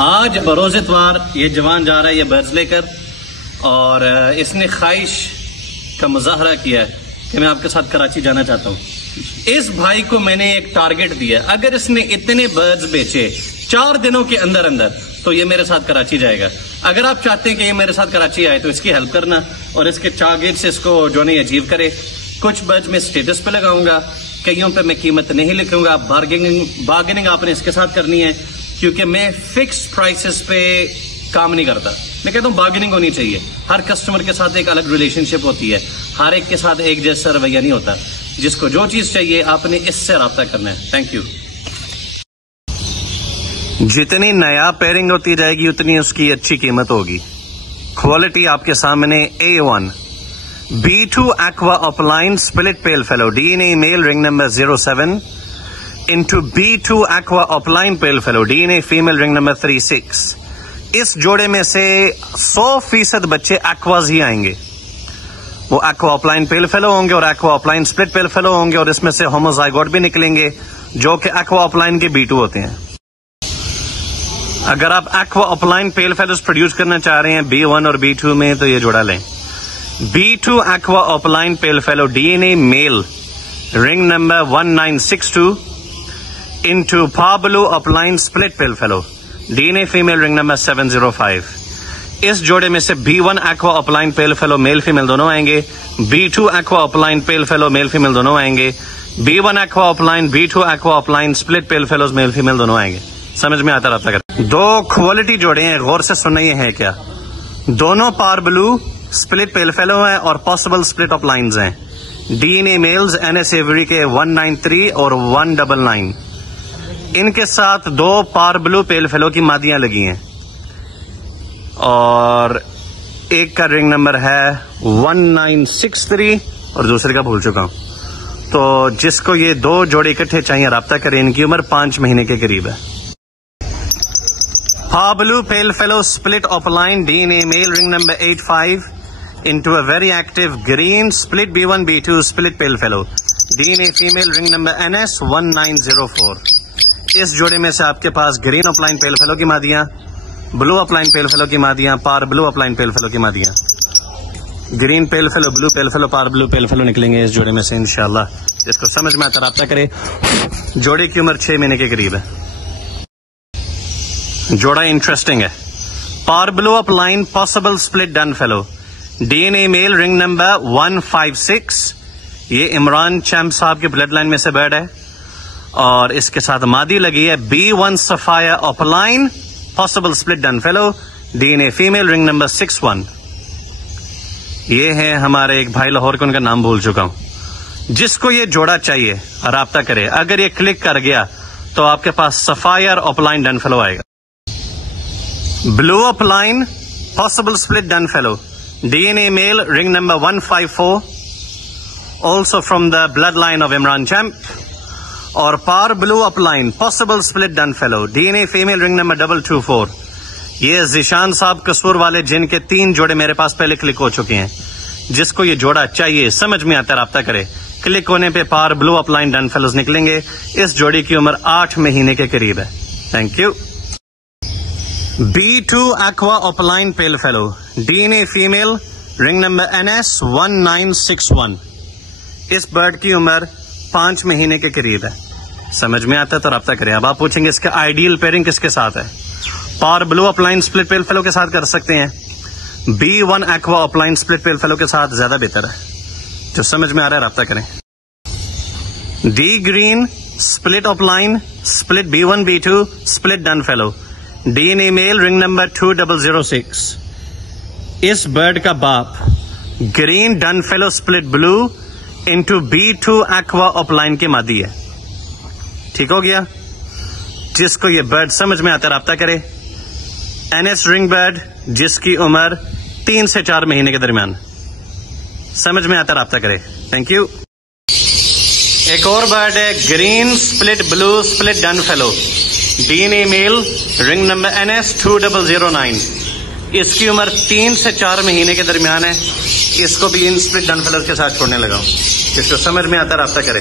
आज बरोज़ इतवार ये जवान जा रहा है ये बर्ड्स लेकर, और इसने ख्वाहिश का मुजाहरा किया है कि मैं आपके साथ कराची जाना चाहता हूँ। इस भाई को मैंने एक टारगेट दिया, अगर इसने इतने बर्ड्स बेचे 4 दिनों के अंदर अंदर तो ये मेरे साथ कराची जाएगा। अगर आप चाहते हैं कि ये मेरे साथ कराची आए तो इसकी हेल्प करना और इसके टारगेट से इसको जो नहीं अचीव करे। कुछ बर्ड्स में स्टेटस पे लगाऊंगा, कईयों पे मैं कीमत नहीं लिखूंगा। बार्गेनिंग आपने इसके साथ करनी है, क्योंकि मैं फिक्स प्राइसेस पे काम नहीं करता। मैं कहता हूँ बार्गेनिंग होनी चाहिए। हर कस्टमर के साथ एक अलग रिलेशनशिप होती है, हर एक के साथ एक जैसा रवैया नहीं होता। जिसको जो चीज चाहिए आपने इससे रब्ता करना है। Thank you. जितनी नया पेयरिंग होती जाएगी उतनी उसकी अच्छी कीमत होगी। क्वालिटी आपके सामने A1 B2 Aqua Opaline Split Pale Fellow DNA Male Ring Number 07 into B2 Aqua Opaline Pale Fellow DNA Female Ring Number 36। इस जोड़े में से 100% बच्चे एक्वाज ही आएंगे। वो एक्वा ऑपलाइन पेल फेलो होंगे और aqua opaline split pale fellow होंगे, और इसमें से होमोजाइगोट भी निकलेंगे जो कि एक्वा ऑपलाइन के B2 होते हैं। अगर आप एक्वा ऑपलाइन पेल फेलोस प्रोड्यूस करना चाह रहे हैं B1 और B2 में तो ये जोड़ा लें। B2 aqua opaline pale fallow DNA male ring number 1962 into parblue opaline split pale fallow DNA female ring number 705। इस जोड़े में से B1 aqua opaline pale fallow male female दोनों आएंगे, B2 aqua opaline pale fallow male female दोनों आएंगे, B1 aqua opaline B2 aqua opaline split pale fallows male female दोनों आएंगे। समझ में आता रहता कर। 2 क्वालिटी जोड़े हैं, गौर से सुनना ये है क्या। दोनों पार्बलू स्प्लिट पेल फेलो हैं और पॉसिबल स्प्लिट ऑपलाइंस हैं। DNA मेल्स NS एवरी के 193 और 199। इनके साथ 2 पार्बलू पेल फेलो की मादियां लगी हैं और एक का रिंग नंबर है 1963 और दूसरे का भूल चुका हूं। तो जिसको ये 2 जोड़े इकट्ठे चाहिए रब्ता करें। इनकी उम्र 5 महीने के करीब है। Parblue pale fallow split opaline DNA male ring number 85 into a very active green split B1 B2 split pale fellow DNA female ring number NS 1904। इस जोड़े में से आपके पास ग्रीन ऑपलाइन पेल फेलो की मादियां, ब्लू ऑपलाइन पेल फेलो की मादियां, पार blue ऑपलाइन pale fallow की मादियां, green pale fallow, blue pale fallow, parblue pale fallow निकलेंगे इस जोड़े में से इंशाल्लाह। जिसको समझ में आता रब्ता करे। जोड़े की उम्र 6 महीने के करीब है। जोड़ा इंटरेस्टिंग है। Parblue opaline possible split dun fallow DNA male ring number 156। ये इमरान चैम्प साहब के ब्लड लाइन में से बर्ड है और इसके साथ मादी लगी है B1 sapphire opaline possible split dun fallow DNA female ring number 61। ये है हमारे एक भाई लाहौर के, उनका नाम भूल चुका हूं। जिसको ये जोड़ा चाहिए राब्ता करे। अगर ये क्लिक कर गया तो आपके पास सफायर ऑपलाइन डन फेलो आएगा। Blue opaline possible split dun fallow DNA male ring number 154 also from the bloodline of Imran Champ, और parblue opaline possible split dun fallow DNA female ring number 224। ये जिशान साहब कसूर वाले जिनके 3 जोड़े मेरे पास पहले क्लिक हो चुके हैं। जिसको ये जोड़ा चाहिए समझ में आता रब्ता करे। क्लिक होने पे पार ब्लू अपलाइन डन फेलोज निकलेंगे। इस जोड़ी की उम्र 8 महीने के करीब है। Thank you. B2 aqua opaline pale fallow DNA female ring number NS 1961। इस बर्ड की उम्र 5 महीने के करीब है। समझ में आता है तो रब्ता करें। अब आप पूछेंगे इसका आइडियल पेयरिंग किसके साथ है। Parblue opaline split pale fallow के साथ कर सकते हैं। B1 aqua opaline split pale fallow के साथ ज्यादा बेहतर है। जो समझ में आ रहा है रब्ता करें। D green split opaline split B1 B2 split dun fallow DNA male ring number 2006। इस बर्ड का बाप green dun fallow split blue into B2 aqua opaline के मादी है। ठीक हो गया। जिसको ये बर्ड समझ में आता रब्ता करे। NS रिंग बर्ड जिसकी उम्र 3 से 4 महीने के दरमियान। समझ में आता रब्ता करे। Thank you. एक और बर्ड है green split blue split dun fallow DNA male ring number NS 2009। इसकी उम्र 3 से 4 महीने के दरमियान है। इसको भी इन स्प्लिट डन फेलोज के साथ छोड़ने लगा हूं। इसको समझ में आता रब्ता करे।